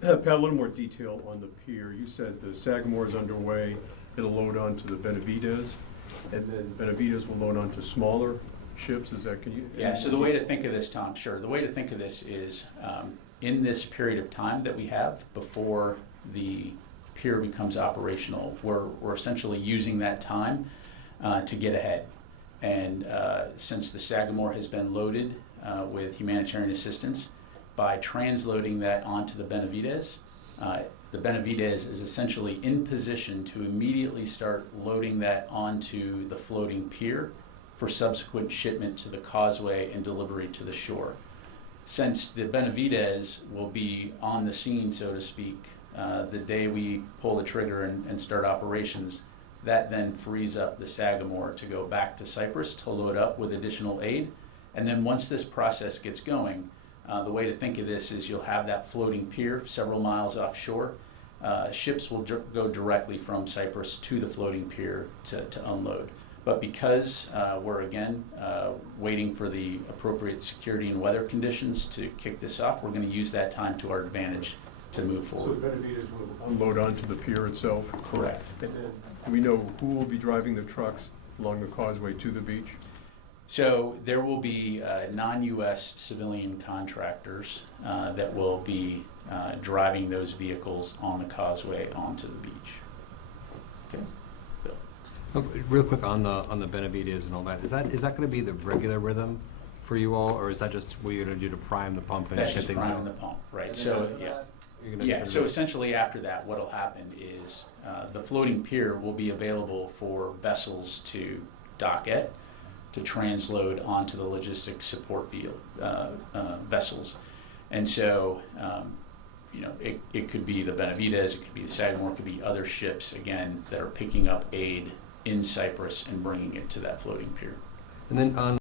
Pat, a little more detail on the pier. You said the Sagamore is underway. It'll load onto the Benavides, and then Benavides will load onto smaller ships. Is that, can you? Yeah, so the way to think of this, Tom, sure. The way to think of this is in this period of time that we have before the pier becomes operational, we're essentially using that time to get ahead. And since the Sagamore has been loaded with humanitarian assistance, by transloading that onto the Benavides is essentially in position to immediately start loading that onto the floating pier for subsequent shipment to the causeway and delivery to the shore. Since the Benavides will be on the scene, so to speak, the day we pull the trigger and start operations, that then frees up the Sagamore to go back to Cyprus to load up with additional aid. And then once this process gets going, the way to think of this is you'll have that floating pier several miles offshore. Ships will go directly from Cyprus to the floating pier to unload. But because we're again waiting for the appropriate security and weather conditions to kick this off, we're going to use that time to our advantage to move forward. So the Benavides will unload onto the pier itself? Correct. And then do we know who will be driving the trucks along the causeway to the beach? So there will be non-U.S. civilian contractors that will be driving those vehicles on the causeway onto the beach. Okay. Bill. Oh, real quick on the Benavides and all that, is that going to be the regular rhythm for you all, or is that just what you're going to do to prime the pump and That's get just things priming out? the pump, right? So yeah. So essentially after that, what'll happen is the floating pier will be available for vessels to dock at, to transload onto the logistics support vessels. And so, it could be the Benavides, it could be the Sagamore, it could be other ships, again, that are picking up aid in Cyprus and bringing it to that floating pier. And then on